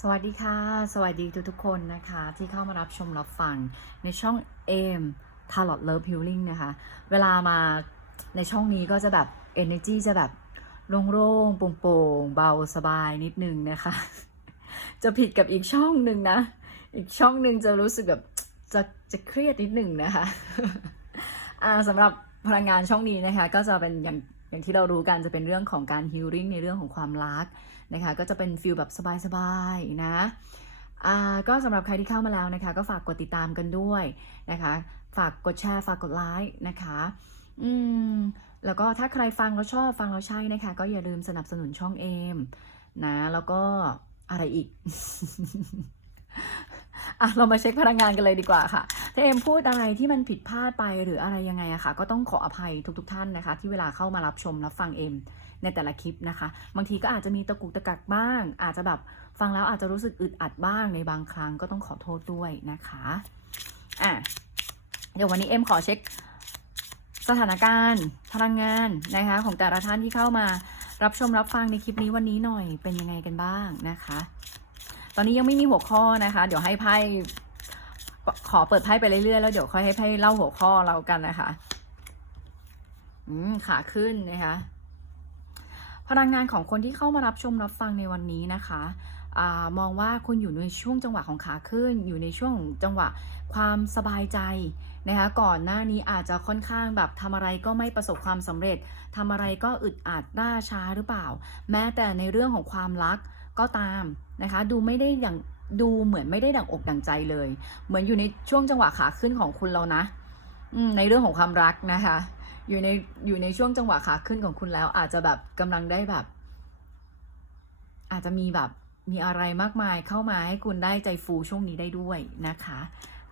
สวัสดีค่ะ สวัสดีทุกๆคนนะคะ ที่เข้ามารับชมรับฟังในช่อง AM Tarot Love Healing นะคะ เวลามาในช่องนี้ก็จะแบบ Energy จะแบบโล่งๆโปร่งๆเบาสบายนิดนึงนะคะ จะผิดกับอีกช่องหนึ่งนะ อีกช่องหนึ่งจะรู้สึกแบบจะจะเครียดนิดหนึ่งนะคะอ่าสำหรับพลังงานช่องนี้นะคะ ก็จะเป็นอย่างอย่างที่เรารู้กันจะเป็นเรื่องของการฮิลลิ่งในเรื่องของความรัก นะคะก็จะเป็นฟิลแบบสบายๆนะอ่าก็สำหรับใครที่เข้ามาแล้วนะคะ ก็ฝากกดติดตามกันด้วยนะคะ ฝากกดแชร์ฝากกดไลค์นะคะอืมแล้วก็ถ้าใครฟังแล้วชอบฟังแล้วใช่นะคะ ก็อย่าลืมสนับสนุนช่องเอมนะแล้วก็อะไรอีกอะเรามาเช็คพลังงานกันเลยดีกว่าค่ะ ถ้าเอ็มพูดอะไรที่มันผิดพลาดไปหรืออะไรยังไงอะค่ะ ก็ต้องขออภัยทุกๆทท่านนะคะ ที่เวลาเข้ามารับชมรับฟังเอ็ม ในแต่ละคลิปนะคะ บางทีก็อาจจะมีตะกุกตะกักบ้าง อาจจะแบบฟังแล้วอาจจะรู้สึกอึดอัดบ้างในบางครั้งก็ต้องขอโทษด้วยนะคะอะเดี๋ยววันนี้เอ็มขอเช็คสถานการณ์พลังงานนะคะของแต่ละท่านที่เข้ามารับชมรับฟังในคลิปนี้วันนี้หน่อยเป็นยังไงกันบ้างนะคะ ตอนนี้ยังไม่มีหัวข้อนะคะ เดี๋ยวให้ไพ่ขอเปิดไพ่ไปเรื่อยๆแล้วเดี๋ยวค่อยให้ไพ่เล่าหัวข้อเรากันนะคะ อืมขาขึ้นนะคะ พลังงานของคนที่เข้ามารับชมรับฟังในวันนี้นะคะอมองว่าคุณอยู่ในช่วงจังหวะของขาขึ้น อยู่ในช่วงจังหวะความสบายใจนะคะก่อนหน้านี้อาจจะค่อนข้างแบบทำอะไรก็ไม่ประสบความสำเร็จทำอะไรก็อึดอัดล่าช้าหรือเปล่า แม้แต่ในเรื่องของความรักก็ตามนะคะ ดูไม่ได้อย่างดูเหมือนไม่ได้ดั่งอกดั่งใจเลย เหมือนอยู่ในช่วงจังหวะขาขึ้นของคุณแล้วนะในเรื่องของความรักนะคะ อยู่ในอยู่ในช่วงจังหวะขาขึ้นของคุณแล้ว อาจจะแบบกำลังได้แบบ อาจจะมีแบบมีอะไรมากมายเข้ามาให้คุณได้ใจฟูช่วงนี้ได้ด้วยนะคะ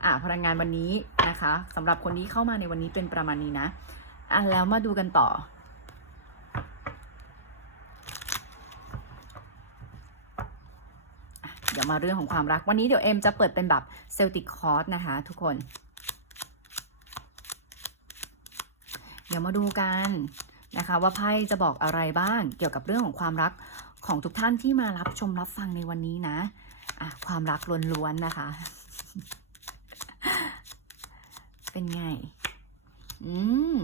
อ่าพลังงานวันนี้นะคะสำหรับคนที่เข้ามาในวันนี้เป็นประมาณนี้นะอะแล้วมาดูกันต่อเดี๋ยวมาเรื่องของความรักวันนี้เดี๋ยวเอ็มจะเปิดเป็นแบบเซลติกคอร์สนะคะ ทุกคน เดี๋ยวมาดูกันนะคะ ว่าไพ่จะบอกอะไรบ้างเกี่ยวกับเรื่องของความรักของทุกท่านที่มารับชมรับฟังในวันนี้นะอะความรักล้วนๆนะคะ เป็นไง อืม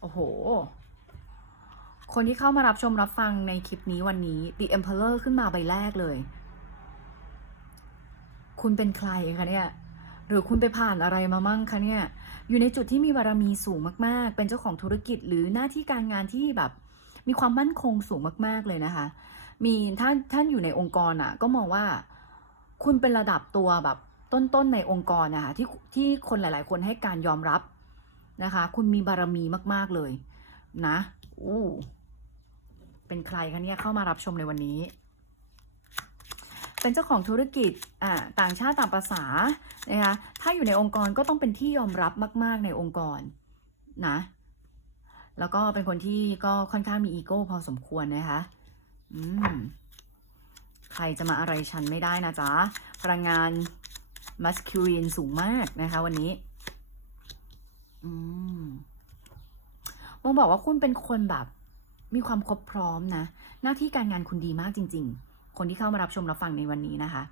โอ้โห คนที่เข้ามารับชมรับฟังในคลิปนี้วันนี้ The Emperor ขึ้นมาใบแรกเลย คุณเป็นใครคะเนี่ย หรือคุณไปผ่านอะไรมามั่งคะเนี่ย อยู่ในจุดที่มีบารมีสูงมากๆ เป็นเจ้าของธุรกิจหรือหน้าที่การงานที่แบบมีความมั่นคงสูงมาก ๆเลยนะคะ มีท่านท่านอยู่ในองค์กรอะ ก็มองว่าคุณเป็นระดับตัวแบบต้นๆในองค์กรนะคะที่ที่คนหลาย ๆ คนให้การยอมรับนะคะ คุณมีบารมีมาก ๆเลยนะอู้เป็นใครคะเนี่ยเข้ามารับชมในวันนี้ เป็นเจ้าของธุรกิจต่างชาติต่างภาษานะคะถ้าอยู่ในองค์กรก็ต้องเป็นที่ยอมรับมาก ๆ ในองค์กรนะแล้วก็เป็นคนที่ก็ค่อนข้างมีอีโก้พอสมควรนะคะอืมใครจะมาอะไรฉันไม่ได้นะจ๊ะพลังงานมัสคิลีนสูงมากนะคะ วันนี้อืมมองบอกว่าคุณเป็นคนแบบ มีความครบพร้อมนะ หน้าที่การงานคุณดีมากจริง ๆ คนที่เข้ามารับชมรับฟังในวันนี้นะคะ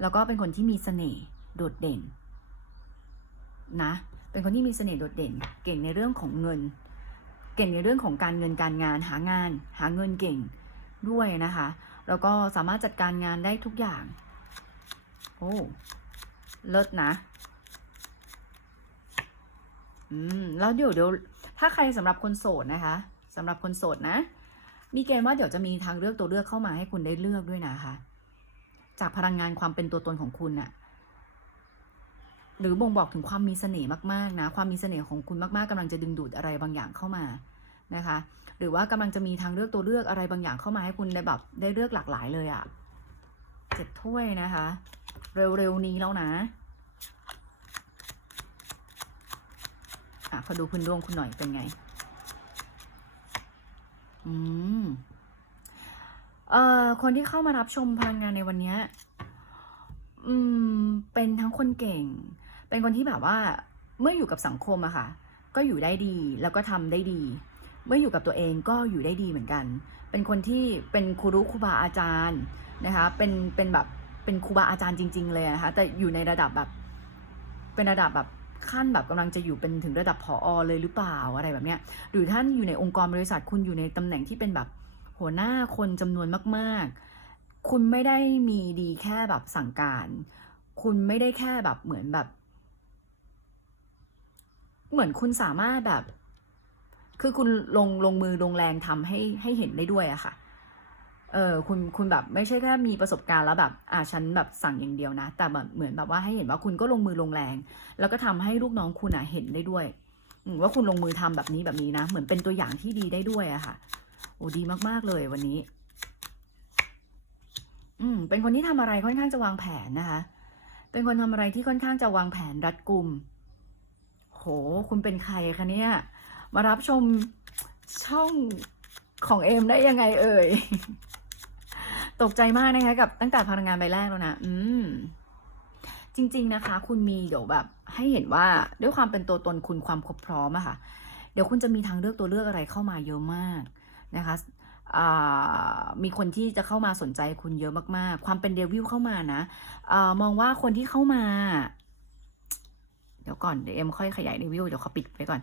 แล้วก็เป็นคนที่มีเสน่ห์โดดเด่นนะ เป็นคนที่มีเสน่ห์โดดเด่น เก่งในเรื่องของเงิน เก่งในเรื่องของการเงินการงาน หางาน หาเงินเก่งด้วยนะคะ แล้วก็สามารถจัดการงานได้ทุกอย่าง โอ้ เลิศนะ อืม แล้วเดี๋ยวเดี๋ยว ถ้าใครสำหรับคนโสดนะคะสำหรับคนโสดนะ มีเกณฑ์ว่าเดี๋ยวจะมีทางเลือกตัวเลือกเข้ามาให้คุณได้เลือกด้วยนะคะ จากพลังงานความเป็นตัวตนของคุณน่ะหรือบ่งบอกถึงความมีเสน่ห์มากๆนะ ความมีเสน่ห์ของคุณมากๆกำลังจะดึงดูดอะไรบางอย่างเข้ามานะคะ หรือว่ากำลังจะมีทางเลือกตัวเลือกอะไรบางอย่างเข้ามาให้คุณได้แบบได้เลือกหลากหลายเลยอะ่ะเจ็ดถ้วยนะคะ เร็วๆนี้แล้วนะอะขอดูพื้นดวงคุณหน่อยเป็นไง อืมเอ่อคนที่เข้ามารับชมพลังงานในวันนี้อืม เป็นทั้งคนเก่ง เป็นคนที่แบบว่า เมื่ออยู่กับสังคมอะค่ะ ก็อยู่ได้ดี แล้วก็ทำได้ดี เมื่ออยู่กับตัวเองก็อยู่ได้ดีเหมือนกัน เป็นคนที่เป็นครูครูบาอาจารย์นะคะ เป็นเป็นแบบเป็นครูบาอาจารย์จริง ๆ เลยนะคะแต่อยู่ในระดับแบบ เป็นระดับแบบ ขั้นแบบกำลังจะอยู่เป็นถึงระดับผออเลยหรือเปล่าอะไรแบบเนี้ยหรือท่านอยู่ในองค์กรบริษัทคุณอยู่ในตำแหน่งที่เป็นแบบหัวหน้าคนจำนวนมากๆ คุณไม่ได้มีดีแค่แบบสั่งการ คุณไม่ได้แค่แบบเหมือนแบบ เหมือนคุณสามารถแบบ คือคุณลงลงมือลงแรงทำให้ให้เห็นได้ด้วยอะค่ะ เออคุณคุณแบบไม่ใช่แค่มีประสบการณ์แล้วแบบอ่าฉันแบบสั่งอย่างเดียวนะ แต่แบบเหมือนแบบว่าให้เห็นว่าคุณก็ลงมือลงแรง แล้วก็ทำให้ลูกน้องคุณอะเห็นได้ด้วยว่าคุณลงมือทำแบบนี้แบบนี้นะ เหมือนเป็นตัวอย่างที่ดีได้ด้วยอะค่ะโอ้ดีมากๆเลยวันนี้ อืมเป็นคนที่ทำอะไรค่อนข้างจะวางแผนนะคะ เป็นคนทำอะไรที่ค่อนข้างจะวางแผนรัดกุมโห คุณเป็นใครคะเนี่ย มารับชมช่องของเอมได้ยังไงเอ่ย ตกใจมากนะคะกับตั้งแต่พลังงานใบแรกแล้วนะ อืม จริง ๆนะคะ คุณมีเดี๋ยวแบบ ให้เห็นว่าด้วยความเป็นตัวตนคุณความครบพร้อมอะค่ะ เดี๋ยวคุณจะมีทางเลือกตัวเลือกอะไรเข้ามาเยอะมากนะคะอ่ามีคนที่จะเข้ามาสนใจคุณเยอะมากๆ ความเป็นเดวิลเข้ามานะอมองว่าคนที่เข้ามา เดี๋ยวก่อนเดี๋ยวเอ็มค่อยขยายเดวิลเดี๋ยวเขาปิดไว้ก่อน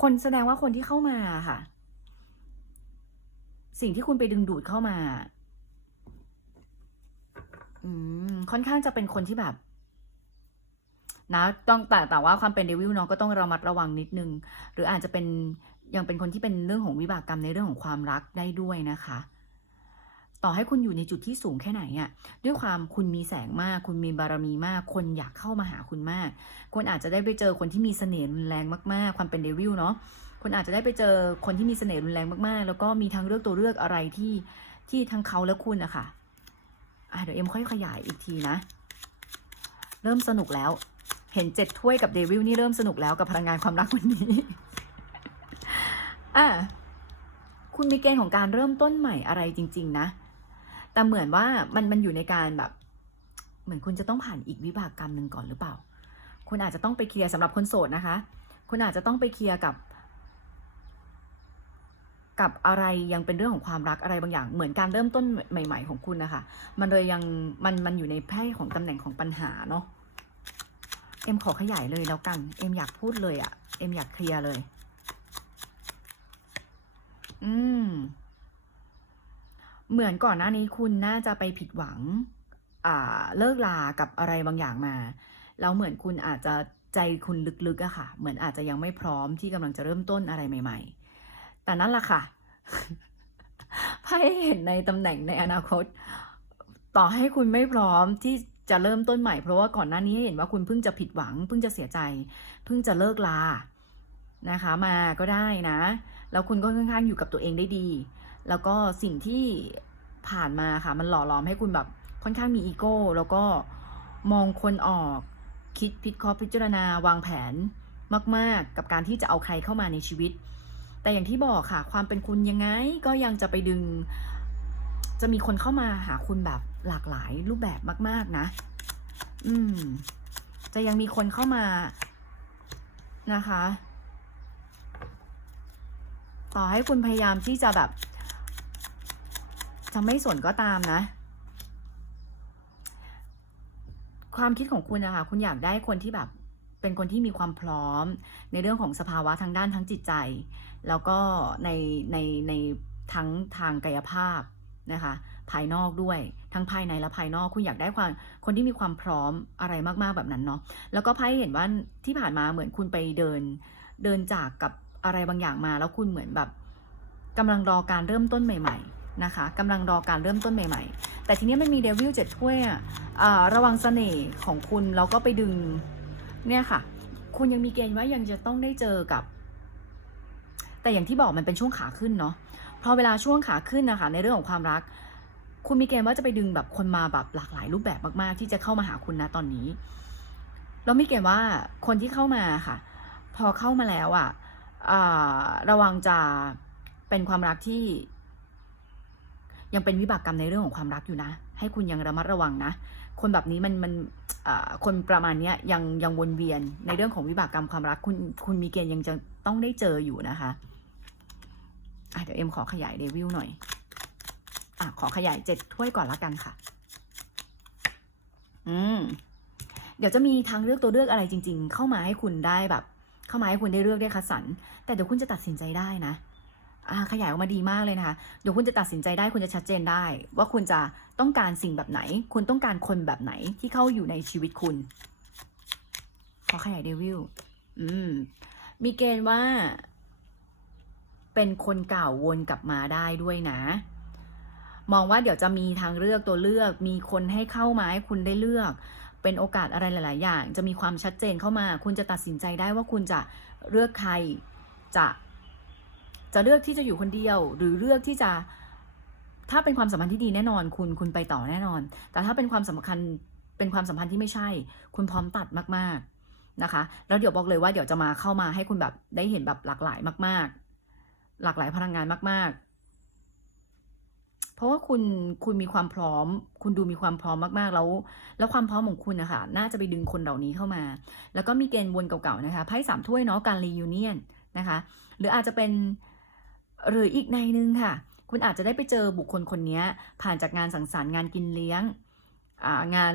คนแสดงว่าคนที่เข้ามาค่ะ สิ่งที่คุณไปดึงดูดเข้ามาอืมค่อนข้างจะเป็นคนที่แบบ นะ ต้องแต่แต่ว่าความเป็นเดวิลเนาะก็ต้องระมัดระวังนิดนึง หรืออาจจะเป็นยังเป็นคนที่เป็นเรื่องของวิบากกรรมในเรื่องของความรักได้ด้วยนะคะ ต่อให้คุณอยู่ในจุดที่สูงแค่ไหนอะด้วยความคุณมีแสงมาก คุณมีบารมีมาก คนอยากเข้ามาหาคุณมาก คุณอาจจะได้ไปเจอคนที่มีเสน่ห์รุนแรงมากๆ ความเป็นเดวิลเนาะ คุณอาจจะได้ไปเจอคนที่มีเสน่ห์รุนแรงมากๆ แล้วก็มีทางเลือกตัวเลือกอะไรที่ที่ทั้งเขาและคุณอะค่ะอะเดี๋ยวเอ็มค่อยขยายอีกทีนะ เริ่มสนุกแล้ว เห็นเจ็ดถ้วยกับเดวิลนี่เริ่มสนุกแล้วกับพลังงานความรักวันนี้อะคุณมีเกณฑ์ของการเริ่มต้นใหม่อะไรจริง ๆ นะ แต่เหมือนว่ามันมันอยู่ในการแบบ เหมือนคุณจะต้องผ่านอีกวิบากกรรมหนึ่งก่อนหรือเปล่า คุณอาจจะต้องไปเคลียร์สำหรับคนโสดนะคะ คุณอาจจะต้องไปเคลียร์กับ กับอะไรยังเป็นเรื่องของความรักอะไรบางอย่าง เหมือนการเริ่มต้นใหม่ ๆ ของคุณนะคะ มันเลยยังมันมันอยู่ในไพ่ของตำแหน่งของปัญหาเนาะเอ็มขอขยายเลยแล้วกันเอ็มอยากพูดเลยอะ่ะเอ็มอยากเคลียร์เลย อืม เหมือนก่อนหน้านี้คุณน่าจะไปผิดหวัง อ่า เลิกลากับอะไรบางอย่างมาแล้วเหมือนคุณอาจจะใจคุณลึกๆอะค่ะ เหมือนอาจจะยังไม่พร้อมที่กำลังจะเริ่มต้นอะไรใหม่ ๆ แต่นั่นแหละค่ะไพ่เห็นในตำแหน่งในอนาคต ต่อให้คุณไม่พร้อมที่จะเริ่มต้นใหม่เพราะว่าก่อนหน้านี้เห็นว่าคุณเพิ่งจะผิดหวัง เพิ่งจะเสียใจ เพิ่งจะเลิกลานะคะมาก็ได้นะ แล้วคุณก็ค่อนข้างอยู่กับตัวเองได้ดี แล้วก็สิ่งที่ผ่านมาค่ะมันหล่อหลอมให้คุณแบบค่อนข้างมีอีโก้ แล้วก็มองคนออกคิดพิเคราะห์พิจารณาวางแผนมาก ๆ กับการที่จะเอาใครเข้ามาในชีวิต แต่อย่างที่บอกค่ะ ความเป็นคุณยังไงก็ยังจะไปดึง จะมีคนเข้ามาหาคุณแบบหลากหลายรูปแบบมาก ๆ นะ อืม จะยังมีคนเข้ามานะคะ ต่อให้คุณพยายามที่จะแบบ จะไม่สนก็ตามนะ ความคิดของคุณนะคะ คุณอยากได้คนที่แบบเป็นคนที่มีความพร้อมในเรื่องของสภาวะทางด้านทั้งจิตใจ แล้วก็ในในในทั้งทางกายภาพนะคะภายนอกด้วยทั้งภายในและภายนอกคุณอยากได้ความคนที่มีความพร้อมอะไรมากๆแบบนั้นเนาะแล้วก็ไพ่เห็นว่าที่ผ่านมาเหมือนคุณไปเดิน เดินจากกับอะไรบางอย่างมา แล้วคุณเหมือนแบบกำลังรอการเริ่มต้นใหม่ ๆนะคะกำลังรอการเริ่มต้นใหม่ ๆ แต่ทีนี้มันมีเดวิลเจ็ดถ้วยอะระวังเสน่ห์ของคุณแล้วก็ไปดึงเนี่ยค่ะ คุณยังมีเกณฑ์ว่ายังจะต้องได้เจอกับ แต่อย่างที่บอกมันเป็นช่วงขาขึ้นเนาะพอเวลาช่วงขาขึ้นนะคะในเรื่องของความรัก คุณมีเกณฑ์ว่าจะไปดึงแบบคนมาแบบหลากหลายรูปแบบมากๆ ที่จะเข้ามาหาคุณนะตอนนี้แล้วมีเกณฑ์ว่าคนที่เข้ามาค่ะ พอเข้ามาแล้วอะ่ะระวังจะเป็นความรักที่ ยังเป็นวิบากกรรมในเรื่องของความรักอยู่นะ ให้คุณยังระมัดระวังนะคนแบบนี้มันมันคนประมาณนี้ยังยังวนเวียนในเรื่องของวิบากกรรมความรักคุณคุณมีเกณฑ์ยังจะต้องได้เจออยู่นะคะ อะเดี๋ยวเอ็มขอขยายเดวิลหน่อย อะขอขยายเจ็ดถ้วยก่อนละกันค่ะ อืม เดี๋ยวจะมีทางเลือกตัวเลือกอะไรจริง ๆ เข้ามาให้คุณได้แบบ เข้ามาให้คุณได้เลือกได้คัดสรร แต่เดี๋ยวคุณจะตัดสินใจได้นะอ่าขยายออกมาดีมากเลยนะคะ เดี๋ยวคุณจะตัดสินใจได้คุณจะชัดเจนได้ ว่าคุณจะต้องการสิ่งแบบไหน คุณต้องการคนแบบไหนที่เข้าอยู่ในชีวิตคุณ ขอขยายเดวิล อืม มีเกณฑ์ว่า เป็นคนเก่าวนกลับมาได้ด้วยนะ มองว่าเดี๋ยวจะมีทางเลือกตัวเลือก มีคนให้เข้ามาให้คุณได้เลือก เป็นโอกาสอะไรหลาย ๆ อย่าง จะมีความชัดเจนเข้ามา คุณจะตัดสินใจได้ว่าคุณจะเลือกใครจะจะเลือกที่จะอยู่คนเดียว หรือเลือกที่จะถ้าเป็นความสัมพันธ์ที่ดีแน่นอน คุณคุณไปต่อแน่นอน แต่ถ้าเป็นความสำคัญเป็นความสัมพันธ์ที่ไม่ใช่ คุณพร้อมตัดมาก ๆนะคะ แล้วเดี๋ยวบอกเลยว่าเดี๋ยวจะมาเข้ามาให้คุณแบบได้เห็นแบบหลากหลายมาก ๆ หลากหลายพลังงานมาก ๆ เพราะว่าคุณคุณมีความพร้อม คุณดูมีความพร้อมมากๆ แล้ว แล้วความพร้อมของคุณนะคะน่าจะไปดึงคนเหล่านี้เข้ามา แล้วก็มีเกณฑ์วนเก่าๆนะคะไพ่สามถ้วยเนาะการรียูเนียนนะคะ หรืออาจจะเป็นหรืออีกในนึงค่ะ คุณอาจจะได้ไปเจอบุคคลคนนี้ผ่านจากงานสังสรรค์งานกินเลี้ยงงาน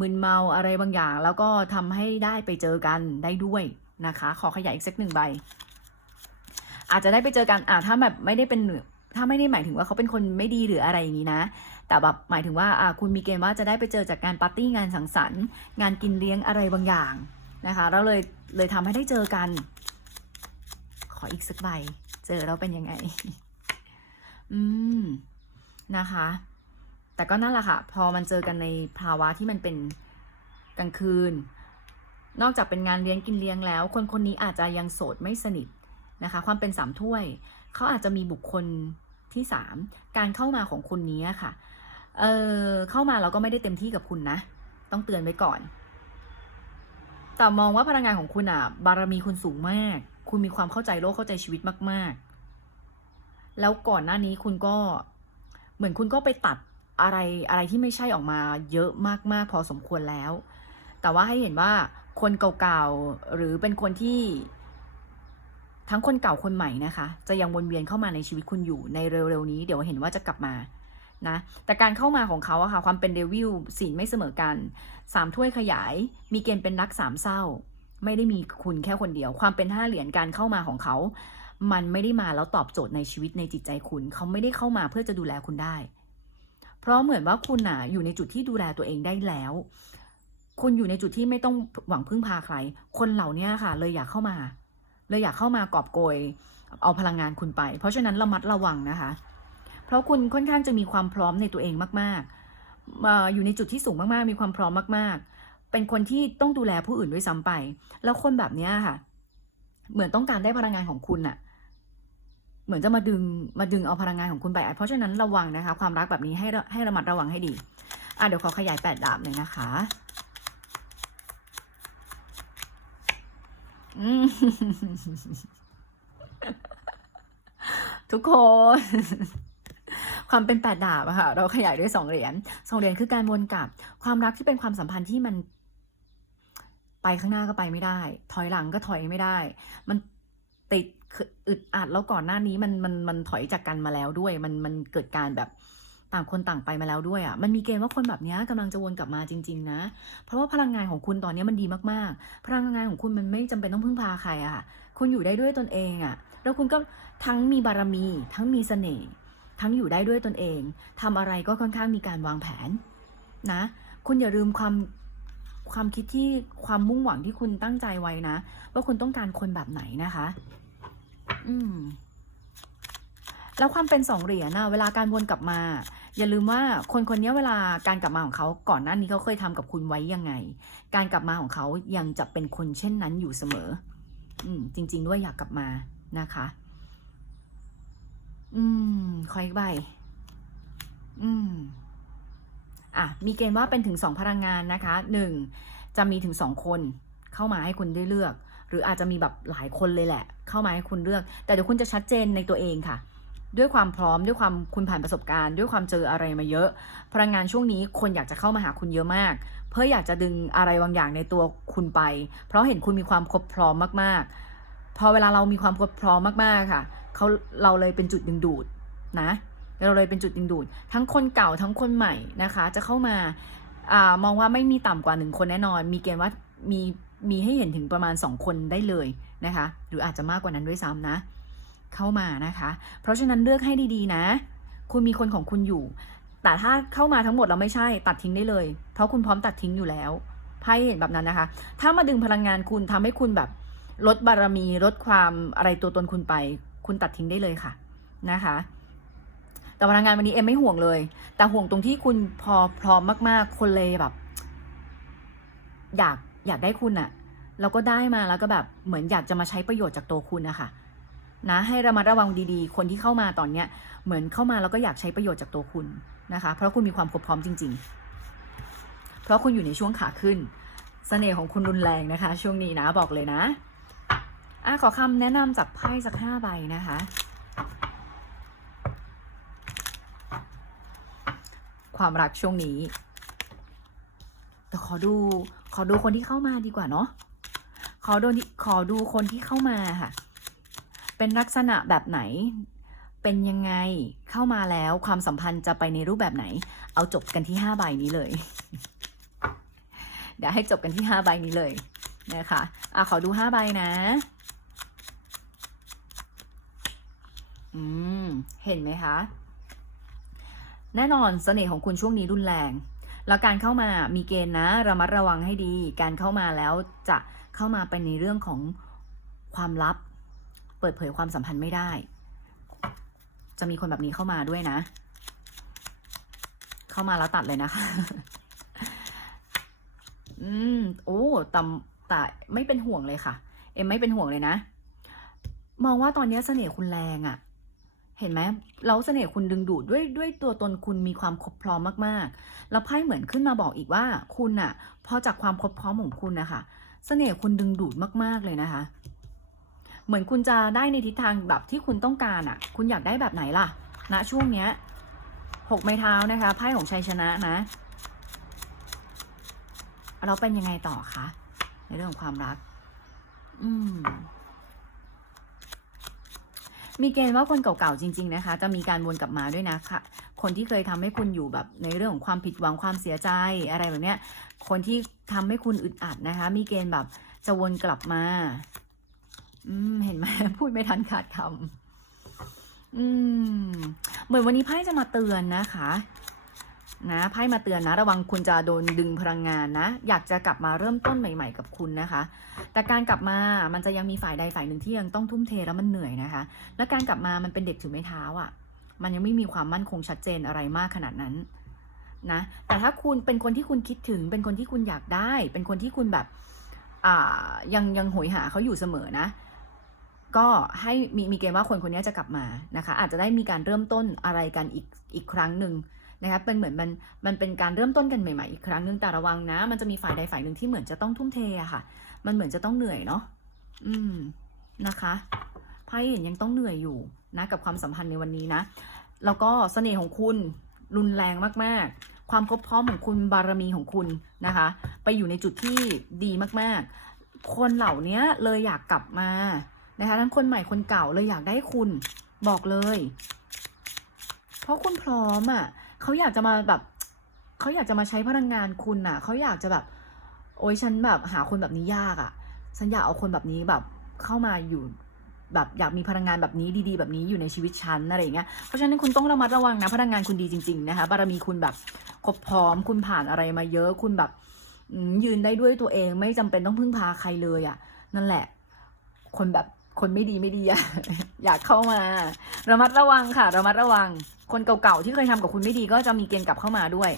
มึนเมาอะไรบางอย่าง แล้วก็ทำให้ได้ไปเจอกันได้ด้วยนะคะ ขอขยายอีกสักหนึ่งใบ อาจจะได้ไปเจอกันอ่าถ้าแบบไม่ได้เป็นถ้าไม่ได้หมายถึงว่าเขาเป็นคนไม่ดีหรืออะไรอย่างนี้นะ แต่แบบหมายถึงว่าอ่าคุณมีเกณฑ์ว่าจะได้ไปเจอจากการปาร์ตี้งานสังสรรค์ งานกินเลี้ยงอะไรบางอย่างนะคะแล้วเลยเลยทำให้ได้เจอกัน ขออีกสักใบ เจอแล้วเป็นยังไง อืมนะคะ แต่ก็นั่นแหละค่ะ พอมันเจอกันในภาวะที่มันเป็นกลางคืน นอกจากเป็นงานเลี้ยงกินเลี้ยงแล้ว คนคนนี้อาจจะยังโสดไม่สนิท นะคะ ความเป็นสามถ้วย เขาอาจจะมีบุคคลที่สามการเข้ามาของคนนี้ค่ะ เออเข้ามาเราก็ไม่ได้เต็มที่กับคุณนะ ต้องเตือนไว้ก่อน แต่มองว่าพลังงานของคุณอะ บารมีคุณสูงมาก คุณมีความเข้าใจโลกเข้าใจชีวิตมาก ๆ แล้วก่อนหน้านี้คุณก็เหมือนคุณก็ไปตัดอะไรอะไรที่ไม่ใช่ออกมาเยอะมากๆ พอสมควรแล้ว แต่ว่าให้เห็นว่าคนเก่าๆ หรือเป็นคนที่ ทั้งคนเก่าคนใหม่นะคะ จะยังวนเวียนเข้ามาในชีวิตคุณอยู่ในเร็วๆนี้ เดี๋ยวเห็นว่าจะกลับมานะแต่การเข้ามาของเขาอะค่ะความเป็นเดวิลศีไม่เสมอกันสามถ้วยขยาย มีเกณฑ์เป็นรักสามเศร้า ไม่ได้มีคุณแค่คนเดียว ความเป็นห้าเหรียญการเข้ามาของเขา มันไม่ได้มาแล้วตอบโจทย์ในชีวิตในจิตใจคุณ เขาไม่ได้เข้ามาเพื่อจะดูแลคุณได้ เพราะเหมือนว่าคุณน่ะอยู่ในจุดที่ดูแลตัวเองได้แล้ว คุณอยู่ในจุดที่ไม่ต้องหวังพึ่งพาใคร คนเหล่านี้ค่ะ เลยอยากเข้ามา เลยอยากเข้ามากอบโกยเอาพลังงานคุณไป เพราะฉะนั้นระมัดระวังนะคะ เพราะคุณค่อนข้างจะมีความพร้อมในตัวเองมากๆอยู่ในจุดที่สูงมากๆ มีความพร้อมมาก ๆ เป็นคนที่ต้องดูแลผู้อื่นด้วยซ้ำไป แล้วคนแบบนี้ค่ะ เหมือนต้องการได้พลังงานของคุณน่ะเหมือนจะมาดึงมาดึงเอาพลังงานของคุณไป เพราะฉะนั้นระวังนะคะ ความรักแบบนี้ให้ให้ระมัดระวังให้ดี อะเดี๋ยวขอขยายแปดดาบหน่อยนะคะ อืม ทุกคน ความเป็นแปดดาบอะค่ะ เราขยายด้วยสองเหรียญสองเหรียญคือการวนกลับ ความรักที่เป็นความสัมพันธ์ที่มัน ไปข้างหน้าก็ไปไม่ได้ ถอยหลังก็ถอยไม่ได้ มันติดอึดอัดแล้วก่อนหน้านี้มันมันมันถอยจากกันมาแล้วด้วย มันมันเกิดการแบบ ต่างคนต่างไปมาแล้วด้วยอะ่ะมันมีเกณฑ์ว่าคนแบบนี้ยกำลังจะวนกลับมาจริง ๆ นะ เพราะว่าพลังงานของคุณตอนนี้มันดีมากๆ พลังงานของคุณมันไม่จำเป็นต้องพึ่งพาใครอะค่ะ คุณอยู่ได้ด้วยตนเองอะ่ะ แล้วคุณก็ทั้งมีบารมี ทั้งมีเสน่ห์ทั้งอยู่ได้ด้วยตนเองทำอะไรก็ค่อนข้างมีการวางแผนนะ คุณอย่าลืมความความคิดที่ความมุ่งหวังที่คุณตั้งใจไว้นะ ว่าคุณต้องการคนแบบไหนนะคะ อืมแล้วความเป็นสองเหรียญนะเวลาการวนกลับมา อย่าลืมว่าคนคนนี้เวลาการกลับมาของเขาก่อนหน้านี้เขาเคยทำกับคุณไว้ยังไง การกลับมาของเขายังจะเป็นคนเช่นนั้นอยู่เสมอ อืม จริง ๆ ด้วยอยากกลับมานะคะ อืมคอยอีกใบ อืม อะ มีเกณฑ์ว่าเป็นถึงสองพลังงานนะคะหนึ่งจะมีถึงสองคนเข้ามาให้คุณได้เลือก หรืออาจจะมีแบบหลายคนเลยแหละ เข้ามาให้คุณเลือก แต่เดี๋ยวคุณจะชัดเจนในตัวเองค่ะ ด้วยความพร้อมด้วยความคุณผ่านประสบการณ์ ด้วยความเจออะไรมาเยอะ พลังงานช่วงนี้คนอยากจะเข้ามาหาคุณเยอะมาก เพื่ออยากจะดึงอะไรบางอย่างในตัวคุณไป เพราะเห็นคุณมีความครบพร้อมมากๆ พอเวลาเรามีความครบพร้อมมากๆค่ะเขาเราเลยเป็นจุดดึงดูดนะเราเลยเป็นจุดดึงดูด ทั้งคนเก่าทั้งคนใหม่นะคะ จะเข้ามาอามองว่าไม่มีต่ำกว่าหนึ่งคนแน่นอน มีเกณฑ์ว่ามีมีให้เห็นถึงประมาณ 2 คนได้เลยนะคะ หรืออาจจะมากกว่านั้นด้วยซ้ำนะ เข้ามานะคะ เพราะฉะนั้นเลือกให้ดีๆนะ คุณมีคนของคุณอยู่ แต่ถ้าเข้ามาทั้งหมดเราไม่ใช่ตัดทิ้งได้เลย เพราะคุณพร้อมตัดทิ้งอยู่แล้วไพ่เห็นแบบนั้นนะคะ ถ้ามาดึงพลังงานคุณทำให้คุณแบบลดบารมีลดความอะไรตัวตนคุณไป คุณตัดทิ้งได้เลยค่ะนะคะแต่พลังงานวันนี้เอ็มไม่ห่วงเลย แต่ห่วงตรงที่คุณพอพร้อมมาก ๆ คนเลยแบบ อยากอยากได้คุณอะแล้วก็ได้มาแล้วก็แบบเหมือนอยากจะมาใช้ประโยชน์จากตัวคุณนะคะ นะให้ระมัดระวังดีๆ คนที่เข้ามาตอนเนี้ยเหมือนเข้ามาแล้วก็อยากใช้ประโยชน์จากตัวคุณนะคะ เพราะคุณมีความครบพร้อมจริง ๆ เพราะคุณอยู่ในช่วงขาขึ้นเสน่ห์ของคุณรุนแรงนะคะ ช่วงนี้นะบอกเลยนะอะขอคำแนะนำจากไพ่สักห้าใบนะคะความรักช่วงนี้ แต่ขอดู ขอดูคนที่เข้ามาดีกว่าเนาะ ขอดูขอดูคนที่เข้ามาค่ะ เป็นลักษณะแบบไหน เป็นยังไงเข้ามาแล้วความสัมพันธ์จะไปในรูปแบบไหน เอาจบกันที่ห้าใบนี้เลย เดี๋ยวให้จบกันที่ห้าใบนี้เลยนะคะอะขอดูห้าใบนะอืมเห็นไหมคะแน่นอนเสน่ห์ของคุณช่วงนี้รุนแรง แล้วการเข้ามามีเกณฑ์นะระมัดระวังให้ดี การเข้ามาแล้วจะเข้ามาไปในเรื่องของความลับ ปิดเผยความสัมพันธ์ไม่ได้ จะมีคนแบบนี้เข้ามาด้วยนะ เข้ามาแล้วตัดเลยนะคะ อืม โอ้แต่แต่ไม่เป็นห่วงเลยค่ะ เอ็มไม่เป็นห่วงเลยนะ มองว่าตอนนี้เสน่ห์คุณแรงอะ่ะ เห็นไหมแล้วเสน่ห์คุณดึงดูดด้วยด้วยตัวตนคุณมีความครบพร้อมมากๆ แล้วไพ่เหมือนขึ้นมาบอกอีกว่า คุณอะ่ะ พอจากความครบพร้อมของคุณนะคะ เสน่ห์คุณดึงดูดมาก ๆเลยนะคะ เหมือนคุณจะได้ในทิศทางแบบที่คุณต้องการอะ่ะ คุณอยากได้แบบไหนล่ะณนะช่วงเนี้ยหกไม้เท้านะคะไพ่ของชัยชนะนะเราเป็นยังไงต่อคะในเรื่องของความรัก อืมมีเกณฑ์ว่าคนเก่าๆจริง ๆนะคะ จะมีการวนกลับมาด้วยนะค่ะ คนที่เคยทำให้คุณอยู่แบบในเรื่องของความผิดหวังความเสียใจอะไรแบบเนี้ย คนที่ทำให้คุณอึดอัดนะคะ มีเกณฑ์แบบจะวนกลับมา อืมเห็นไหมพูดไม่ทันขาดคำอืม เหมือนวันนี้ไพ่จะมาเตือนนะคะนะไพ่มาเตือนนะ ระวังคุณจะโดนดึงพลังงานนะ อยากจะกลับมาเริ่มต้นใหม่ ๆ กับคุณนะคะ แต่การกลับมามันจะยังมีฝ่ายใดฝ่ายหนึ่งที่ยังต้องทุ่มเทแล้วมันเหนื่อยนะคะ และการกลับมามันเป็นเด็กถือไม้เท้าอะ่ะ มันยังไม่มีความมั่นคงชัดเจนอะไรมากขนาดนั้นนะ แต่ถ้าคุณเป็นคนที่คุณคิดถึง เป็นคนที่คุณอยากได้ เป็นคนที่คุณแบบ อ่ายังยังโหยหาเขาอยู่เสมอนะ ก็ให้มีมีเกณฑ์ว่าคนคนนี้จะกลับมานะคะ อาจจะได้มีการเริ่มต้นอะไรกันอีกอีกครั้งหนึ่งนะคะเป็นเหมือนมันมันเป็นการเริ่มต้นกันใหม่ๆอีกครั้งหนึ่งแต่ระวังนะ มันจะมีฝ่ายใดฝ่ายหนึ่งที่เหมือนจะต้องทุ่มเทอะค่ะ มันเหมือนจะต้องเหนื่อยเนาะอืมนะคะไพ่เห็นยังต้องเหนื่อยอยู่นะกับความสัมพันธ์ในวันนี้นะ แล้วก็เสน่ห์ของคุณรุนแรงมากๆ ความครบพร้อมของคุณบารมีของคุณนะคะ ไปอยู่ในจุดที่ดีมากๆ คนเหล่านี้เลยอยากกลับมา นะคะทั้งคนใหม่คนเก่าเลยอยากได้คุณบอกเลย เพราะคุณพร้อมอะ่ะเขาอยากจะมาแบบเขาอยากจะมาใช้พลังงานคุณอะเขาอยากจะแบบ โอ๊ยฉันแบบหาคนแบบนี้ยากอะ่ะฉันอยากเอาคนแบบนี้แบบเข้ามาอยู่แบบอยากมีพลังงานแบบนี้ดีๆ แบบนี้อยู่ในชีวิตฉันอะไรอย่างเงี้ย เพราะฉะนั้นคุณต้องระมัดระวังนะพลังงานคุณดีจริง ๆ นะคะบารมีคุณแบบครบพร้อมคุณผ่านอะไรมาเยอะคุณแบบยืนได้ด้วยตัวเองไม่จำเป็นต้องพึ่งพาใครเลยอะ่ะ นั่นแหละ คนแบบ คนไม่ดีไม่ดีอะอยากเข้ามาระมัดระวังค่ะระมัดระวัง คนเก่าๆที่เคยทำกับคุณไม่ดีก็จะมีเกณฑ์กลับเข้ามาด้วย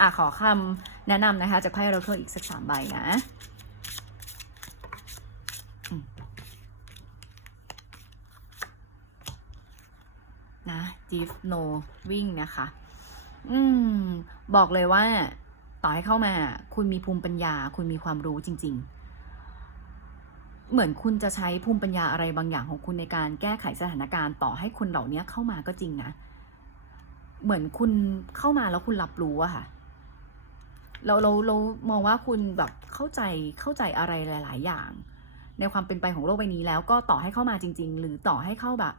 อะขอคำแนะนำนะคะจากไพ่เราเพิ่มอีกสักสามใบนะนะจีฟโนวิ่งนะคะ อืม บอกเลยว่า ต่อให้เข้ามา คุณมีภูมิปัญญา คุณมีความรู้จริง ๆ เหมือนคุณจะใช้ภูมิปัญญาอะไรบางอย่างของคุณในการแก้ไขสถานการณ์ต่อให้คนเหล่านี้เข้ามาก็จริงนะ เหมือนคุณเข้ามาแล้วคุณรับรู้อะค่ะ เราเราเรามองว่าคุณแบบเข้าใจเข้าใจอะไรหลาย ๆ อย่าง ในความเป็นไปของโลกใบนี้แล้วก็ต่อให้เข้ามาจริง ๆ หรือต่อให้เข้าแบบ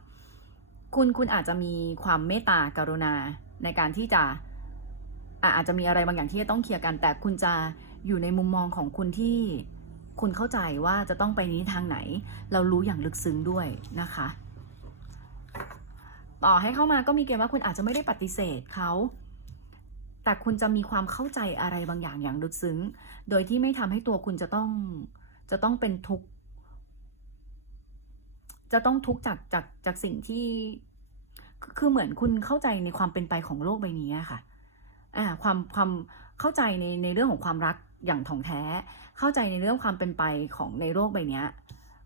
คุณคุณอาจจะมีความเมตตากรุณาในการที่จะอะอาจจะมีอะไรบางอย่างที่จะต้องเคลียร์กัน แต่คุณจะอยู่ในมุมมองของคุณที่ คุณเข้าใจว่าจะต้องไปนี้ทางไหน เรารู้อย่างลึกซึ้งด้วยนะคะ ต่อให้เข้ามาก็มีเกณฑ์ว่าคุณอาจจะไม่ได้ปฏิเสธเขาแต่คุณจะมีความเข้าใจอะไรบางอย่างอย่างลึกซึ้ง โดยที่ไม่ทำให้ตัวคุณจะต้องจะต้องเป็นทุกข์จะต้องทุกข์จากจากจากสิ่งที่ คือเหมือนคุณเข้าใจในความเป็นไปของโลกใบนี้ค่ะ อ่า ความความเข้าใจในในเรื่องของความรัก อย่างถ่องแท้ เข้าใจในเรื่องความเป็นไปของในโลกใบนี้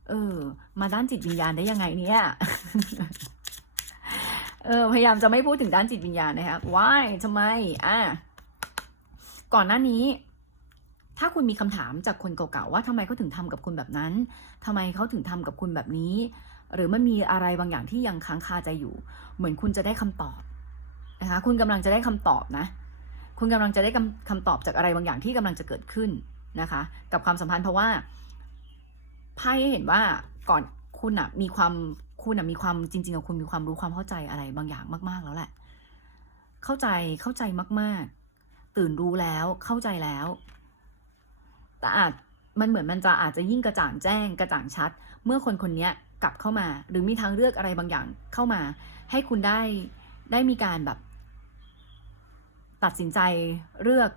เออ มาด้านจิตวิญญาณได้ยังไงเนี่ยเออพยายามจะไม่พูดถึงด้านจิตวิญญาณนะคะ why ทำไมอ่าก่อนหน้านี้ ถ้าคุณมีคำถามจากคนเก่าๆว่าทำไมเขาถึงทำกับคุณแบบนั้นทำไมเขาถึงทำกับคุณแบบนี้ หรือมันมีอะไรบางอย่างที่ยังค้างคาใจอยู่ เหมือนคุณจะได้คำตอบนะคะคุณกำลังจะได้คำตอบนะ คุณกำลังจะได้คำคำตอบจากอะไรบางอย่างที่กำลังจะเกิดขึ้นนะคะ กับความสัมพันธ์เพราะว่าไพ่เห็นว่าก่อนคุณอะมีความคุณอะมีความจริงๆกับคุณมีความรู้ความเข้าใจอะไรบางอย่างมากๆแล้วแหละ เข้าใจเข้าใจมาก ๆ ตื่นรู้แล้วเข้าใจแล้ว แต่อาจมันเหมือนมันจะอาจจะยิ่งกระจ่างแจ้งกระจ่างชัด เมื่อคนคนนี้กลับเข้ามา หรือมีทางเลือกอะไรบางอย่างเข้ามา ให้คุณได้ได้มีการแบบ ตัดสินใจเลือก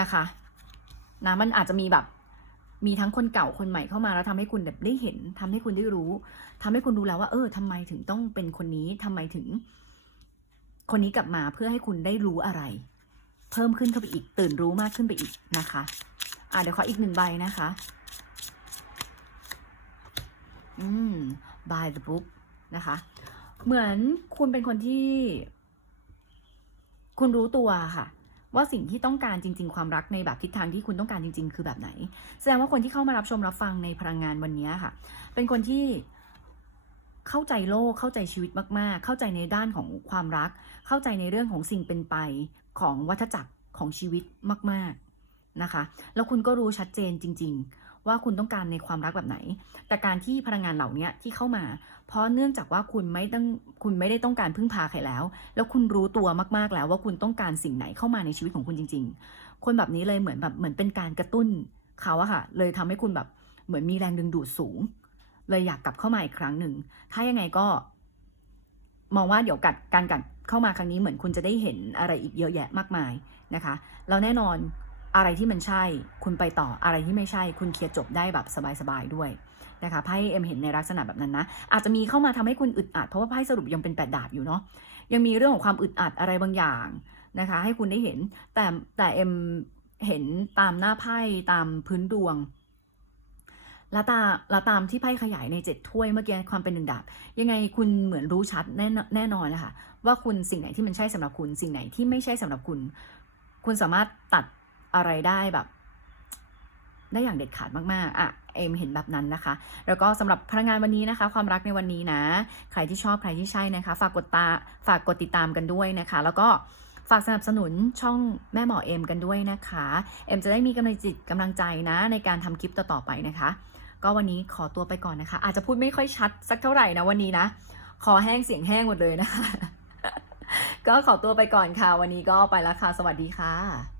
นะคะนะมันอาจจะมีแบบมีทั้งคนเก่าคนใหม่เข้ามาแล้วทำให้คุณแบบได้เห็นทำให้คุณได้รู้ทำให้คุณรู้แล้วว่า เออทำไมถึงต้องเป็นคนนี้ทำไมถึง คนนี้กลับมาเพื่อให้คุณได้รู้อะไร เพิ่มขึ้นเข้าไปอีก ตื่นรู้มากขึ้นไปอีกนะคะอะเดี๋ยวขออีกหนึ่งใบนะคะอืม by the book นะคะ เหมือนคุณเป็นคนที่ คุณรู้ตัวค่ะ ว่าสิ่งที่ต้องการจริง ๆ ความรักในแบบทิศทางที่คุณต้องการจริง ๆ คือแบบไหน แสดงว่าคนที่เข้ามารับชมรับฟังในพลังงานวันนี้ค่ะ เป็นคนที่เข้าใจโลกเข้าใจชีวิตมาก ๆ เข้าใจในด้านของความรัก เข้าใจในเรื่องของสิ่งเป็นไปของวัฏจักรของชีวิตมาก ๆนะคะ แล้วคุณก็รู้ชัดเจนจริง ๆ ว่าคุณต้องการในความรักแบบไหน แต่การที่พลังงานเหล่านี้ที่เข้ามา เพราะเนื่องจากว่าคุณไม่ต้องคุณไม่ได้ต้องการพึ่งพาใครแล้ว แล้วคุณรู้ตัวมากๆแล้วว่าคุณต้องการสิ่งไหนเข้ามาในชีวิตของคุณจริง ๆ คนแบบนี้เลยเหมือนแบบเหมือนเป็นการกระตุ้นเขาอะค่ะ เลยทำให้คุณแบบเหมือนมีแรงดึงดูดสูง เลยอยากกลับเข้ามาอีกครั้งหนึ่ง ถ้ายังไงก็ มองว่าเดี๋ยวกัดการกลับเข้ามาครั้งนี้เหมือนคุณจะได้เห็นอะไรอีกเยอะแยะมากมายนะคะ แล้วแน่นอน อะไรที่มันใช่ คุณไปต่ออะไรที่ไม่ใช่ คุณเคลียร์จบได้แบบสบายๆด้วยนะคะไพ่เอ็มเห็นในลักษณะแบบนั้นนะ อาจจะมีเข้ามาทำให้คุณอึดอัดเพราะว่าไพ่สรุปยังเป็นแปดดาบอยู่เนาะยังมีเรื่องของความอึดอัดอะไรบางอย่างนะคะ ให้คุณได้เห็น แต่แต่เอ็มเห็นตามหน้าไพ่ตามพื้นดวงแล้วตาแล้วตามที่ไพ่ขยายในเจ็ดถ้วยเมื่อกี้ความเป็นหนึ่งดาบ ยังไงคุณเหมือนรู้ชัดแน่แน่นอนนะคะว่าคุณสิ่งไหนที่มันใช่สำหรับคุณ สิ่งไหนที่ไม่ใช่สำหรับคุณ คุณสามารถตัด อะไรได้แบบได้อย่างเด็ดขาดมาก ๆ อะ เอมเห็นแบบนั้นนะคะ แล้วก็สำหรับพลังงานวันนี้นะคะ ความรักในวันนี้นะ ใครที่ชอบใครที่ใช่นะคะ ฝากกดตา ฝากกดติดตามกันด้วยนะคะ แล้วก็ฝากสนับสนุนช่องแม่หมอเอมกันด้วยนะคะ เอมจะได้มีกำลังจิตกำลังใจนะ ในการทำคลิปต่อ ๆ ไปนะคะ ก็วันนี้ขอตัวไปก่อนนะคะ อาจจะพูดไม่ค่อยชัดสักเท่าไหร่นะวันนี้นะ คอแห้งเสียงแห้งหมดเลยนะคะ ก็ขอตัวไปก่อนค่ะ วันนี้ก็ไปแล้วค่ะ สวัสดีค่ะ